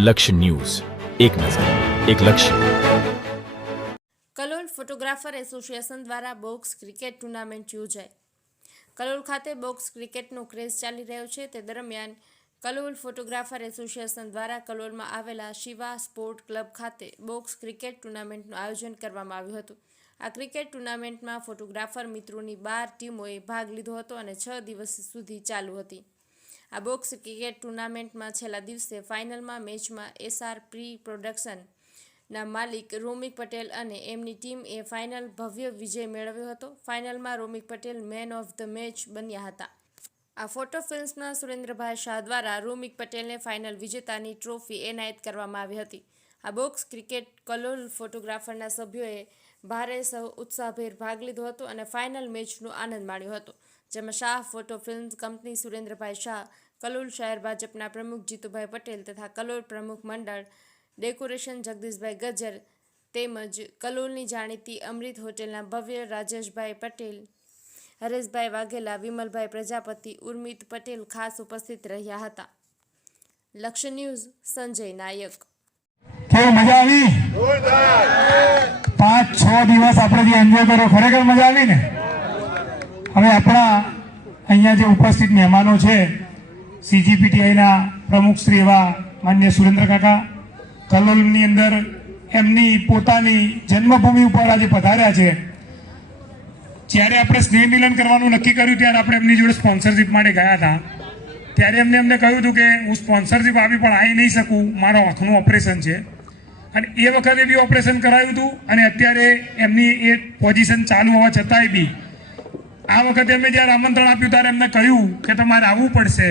લક્ષ્ય ન્યૂઝ, એક નજર, એક લક્ષ્ય. કલોલ ફોટોગ્રાફર એસોસિએશન દ્વારા બોક્સ ક્રિકેટ ટુર્નામેન્ટ યોજાઈ. કલોલ ખાતે બોક્સ ક્રિકેટનો ક્રેઝ ચાલી રહ્યો છે. તે દરમિયાન કલોલ ફોટોગ્રાફર એસોસિએશન દ્વારા કલોલમાં આવેલા શિવા સ્પોર્ટ ક્લબ ખાતે બોક્સ ક્રિકેટ ટુર્નામેન્ટનું આયોજન કરવામાં આવ્યું હતું. આ ક્રિકેટ ટુર્નામેન્ટમાં ફોટોગ્રાફર મિત્રોની 12 ટીમોએ ભાગ લીધો હતો અને 6 દિવસ સુધી ચાલુ હતી. આ બોક્સ ક્રિકેટ ટુર્નામેન્ટમાં છેલ્લા દિવસે ફાઇનલમાં મેચમાં એસઆર પ્રી પ્રોડક્શનના માલિક રોમિક પટેલ અને એમની ટીમએ ફાઇનલ ભવ્ય વિજય મેળવ્યો હતો. ફાઇનલમાં Romik Patel man of the match બન્યા હતા. આ ફોટો ફિલ્મ્સના સુરેન્દ્રભાઈ શાહ દ્વારા રોમિક પટેલને ફાઇનલ વિજેતાની ટ્રોફી એનાયત કરવામાં આવી હતી. આ બોક્સ ક્રિકેટ કલોલ ફોટોગ્રાફરના સભ્યોએ ભારે ઉત્સાહભેર ભાગ લીધો હતો અને ફાઇનલ મેચનો આનંદ માણ્યો હતો, જેમાં Shah photo films company Surendrabhai Shah, Kalol શહેર ભાજપના પ્રમુખ જીતુભાઈ પટેલ તથા કલોલ પ્રમુખ મંડળ ડેકોરેશન જગદીશભાઈ ગજ્જર તેમજ કલોલની જાણીતી અમૃત હોટેલના ભવ્ય રાજેશભાઈ પટેલ, હરેશભાઈ વાઘેલા, વિમલભાઈ પ્રજાપતિ, ઉર્મિત પટેલ ખાસ ઉપસ્થિત રહ્યા હતા. લક્ષ્ય ન્યૂઝ, સંજય નાયક. કેવી મજા આવી? 5-6 દિવસ આપણે જે એન્જોય કર્યો, ખરેખર મજા આવી ને. હવે આપણા અહીંયા જે ઉપસ્થિત મહેમાનો છે, સીજીપીટીઆઈના પ્રમુખ શ્રી એવા માન્ય સુરેન્દ્ર કાકા કલોલની અંદર એમની પોતાની જન્મભૂમિ ઉપર આજે પધાર્યા છે. જ્યારે આપણે સ્નેહ મિલન કરવાનું નક્કી કર્યું ત્યારે આપણે એમની જોડે સ્પોન્સરશિપ માટે ગયા હતા. ત્યારે અમને કહ્યું હતું કે હું સ્પોન્સરશિપ આપી પણ આવી નહીં શકું, મારો આંખનું ઓપરેશન છે. અને એ વખતે બી ઓપરેશન કરાવ્યું હતું અને અત્યારે એમની એ પોઝિશન ચાલુ હોવા છતાંય બી આ વખતે અમે જ્યારે આમંત્રણ આપ્યું ત્યારે એમને કહ્યું કે તમારે આવવું પડશે.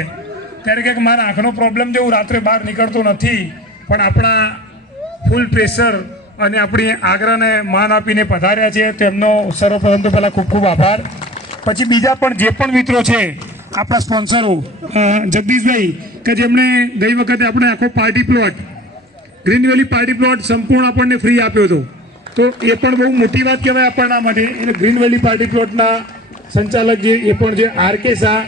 ત્યારે કે મારા આંખનો પ્રોબ્લેમ છે, હું રાત્રે બહાર નીકળતો નથી, પણ આપણા ફૂલ પ્રેશર અને આપણી આગ્રહને માન આપીને પધાર્યા છે, તેમનો સર્વપ્રથમ તો પહેલાં ખૂબ ખૂબ આભાર. પછી બીજા પણ જે પણ મિત્રો છે આપણા સ્પોન્સરો, જગદીશભાઈ કે જેમણે ગઈ વખતે આપણે આખો પાર્ટી પ્લોટ, ગ્રીન વેલી પાર્ટી પ્લોટ સંપૂર્ણ આપણને ફ્રી આપ્યો હતો, તો એ પણ બહુ મોટી વાત કહેવાય આપણના માટે. એટલે ગ્રીન વેલી પાર્ટી પ્લોટના સંચાલક જે એ પણ જે આરકે શાહ,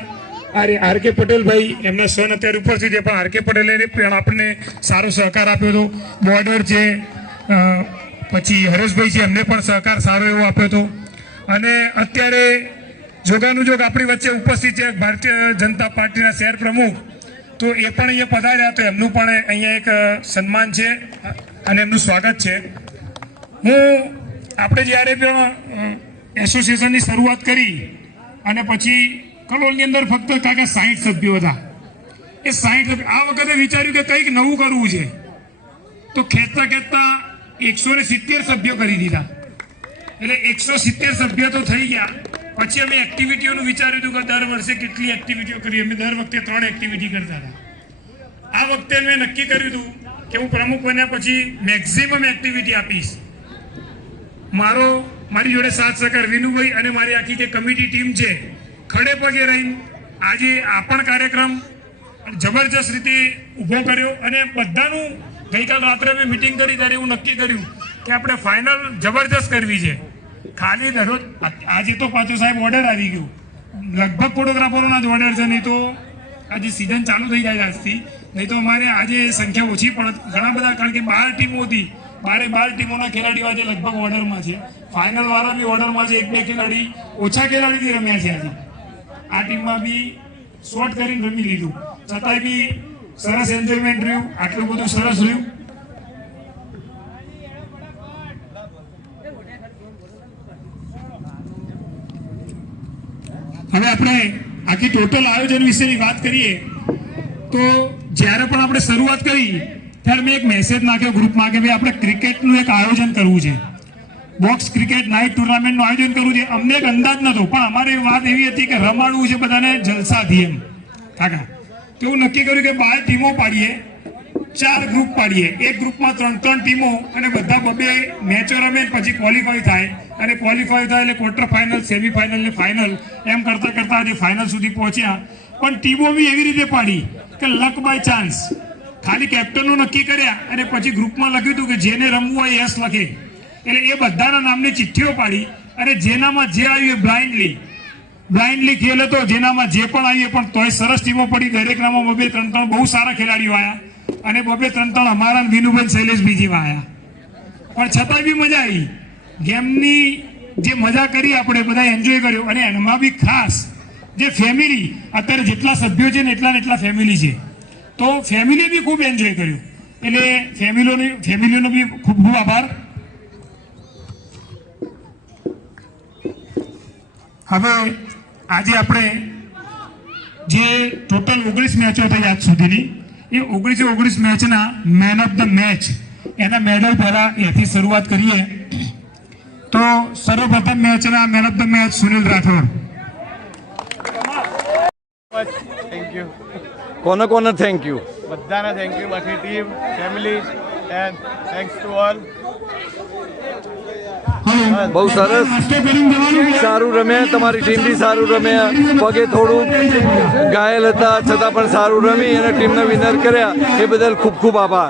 આરકે પટેલભાઈ, એમના સન અત્યારે ઉપસ્થિત છે, પણ આરકે પટેલે પણ આપણને સારો સહકાર આપ્યો હતો. બોર્ડર છે, પછી હરેશભાઈ છે, એમને પણ સહકાર સારો એવો આપ્યો હતો. અને અત્યારે જોગાનું જોગ આપણી વચ્ચે ઉપસ્થિત છે ભારતીય જનતા પાર્ટીના શહેર પ્રમુખ, તો એ પણ અહીંયા પધાર્યા, તો એમનું પણ અહીંયા એક સન્માન છે અને એમનું સ્વાગત છે. આપણે જ્યારે પણ એસોસિએશનની શરૂઆત કરી અને પછી કલોલની અંદર ફક્ત કાકા 60 સભ્યો હતા. એ 60 આ વખતે વિચાર્યું કે કંઈક નવું કરવું છે, તો ખેંચતા 170 સભ્યો કરી દીધા. એટલે 170 સભ્યો તો થઈ ગયા. પછી અમે એક્ટિવિટીઓનું વિચાર્યું હતું કે દર વર્ષે કેટલી એક્ટિવિટીઓ કરીએ. અમે દર વખતે 3 એક્ટિવિટી કરતા હતા. આ વખતે મેં નક્કી કર્યું હતું કે હું પ્રમુખ બન્યા પછી મેક્સિમમ એક્ટિવિટી આપીશ. મારી જોડે સાથ સહકાર વિનુભાઈ અને મારી આખી જે કમિટી ટીમ છે, ખડે પગે રહીને આજે આ પણ કાર્યક્રમ જબરજસ્ત રીતે ઊભો કર્યો. અને બધાનું ગઈકાલ રાત્રે મેં મિટિંગ કરી ત્યારે એવું નક્કી કર્યું કે આપણે ફાઇનલ જબરજસ્ત કરવી છે. ખાલી દરરોજ આજે તો પાછો સાહેબ ઓર્ડર આવી ગયો, લગભગ ફોટોગ્રાફરોના જ ઓર્ડર છે, નહીં તો આજે સિઝન ચાલુ થઈ જાય આજથી, નહીં તો અમારે આજે સંખ્યા ઓછી પણ ઘણા બધા, કારણ કે 12 ટીમો હતી, 12 ટીમોના ખેલાડીઓ આજે લગભગ ઓર્ડરમાં છે. ફાઇનલ વાળા બી ઓર્ડરમાં છે, 1-2 ખેલાડી ઓછા ખેલાડીથી રમ્યા છે. આજે આ ટીમમાં બી શોર્ટ કરીને રમી લીધું, છતાંય બી સરસ એન્જોયમેન્ટ રહ્યું, આટલું બધું સરસ રહ્યું. હવે આપણે આખી ટોટલ આયોજન વિશેની વાત કરીએ તો જ્યારે પણ આપણે શરૂઆત કરી ત્યારે મેં એક મેસેજ નાખ્યો ગ્રુપમાં કે ભાઈ આપણે ક્રિકેટનું એક આયોજન કરવું છે, બોક્સ ક્રિકેટ નાઇટ ટુર્નામેન્ટનું આયોજન કરવું છે. અમને એક અંદાજ નહોતો, પણ અમારી વાત એવી હતી કે રમાડવું છે બધાને જલસાથી એમ કાકા. તો એવું નક્કી કર્યું કે 12 ટીમો પાડીએ, 4 ગ્રુપ પાડીએ, એક ગ્રુપમાં 3 ટીમો અને બધા 2 મેચો રમે, પછી ક્વોલિફાય થાય, અને ક્વોલિફાય થાય એટલે ક્વાર્ટર ફાઇનલ, સેમીફાઇનલ ને ફાઇનલ, એમ કરતાં કરતાં આજે ફાઇનલ સુધી પહોંચ્યા. પણ ટીમો બી એવી રીતે પાડી કે લક બાય ચાન્સ, ખાલી કેપ્ટનનું નક્કી કર્યા અને પછી ગ્રુપમાં લખ્યું હતું કે જેને રમવું હોય યસ લખે. એટલે એ બધાના નામની ચિઠ્ઠીઓ પાડી અને જેનામાં જે આવ્યું એ બ્લાઇન્ડલી ખેલ હતો. જેનામાં જે પણ આવ્યું પણ તોય સરસ ટીમો પડી, દરેક નામમાં 2-3 બહુ સારા ખેલાડીઓ આવ્યા. અને બબે 3 અમારા વિનુભાઈ શૈલેષ બીજીમાં આવ્યા, પણ છતાં બી મજા આવી. ગેમની જે મજા કરી આપણે બધા એન્જોય કર્યો, અને એમાં બી ખાસ જે ફેમિલી, અત્યારે જેટલા સભ્યો છે ને એટલા ફેમિલી છે, તો ફેમિલી બી ખૂબ એન્જોય કર્યું. એટલે ફેમિલીનો બી ખૂબ ખૂબ આભાર. હવે આજે આપણે જે ટોટલ 19 મેચો થઈ આજ સુધીની, એ 19 મેચના મેન ઓફ ધ મેચ એના મેડલ પહેલા એથી શરૂઆત કરીએ. તો સર્વપ્રથમ મેચના main of the match Sunil Rathod. Thank you. કોને થેન્ક યુ? બધાને થેન્ક યુ, બાકી team, family and thanks to all. બહુ સરસ, સારું રમ્યા, તમારી ટીમ બી સારું રમ્યા. પગે થોડું ઘાયલ હતા છતાં પણ સારું રમી અને ટીમને વિનર કર્યા, એ બદલ ખૂબ ખૂબ આભાર.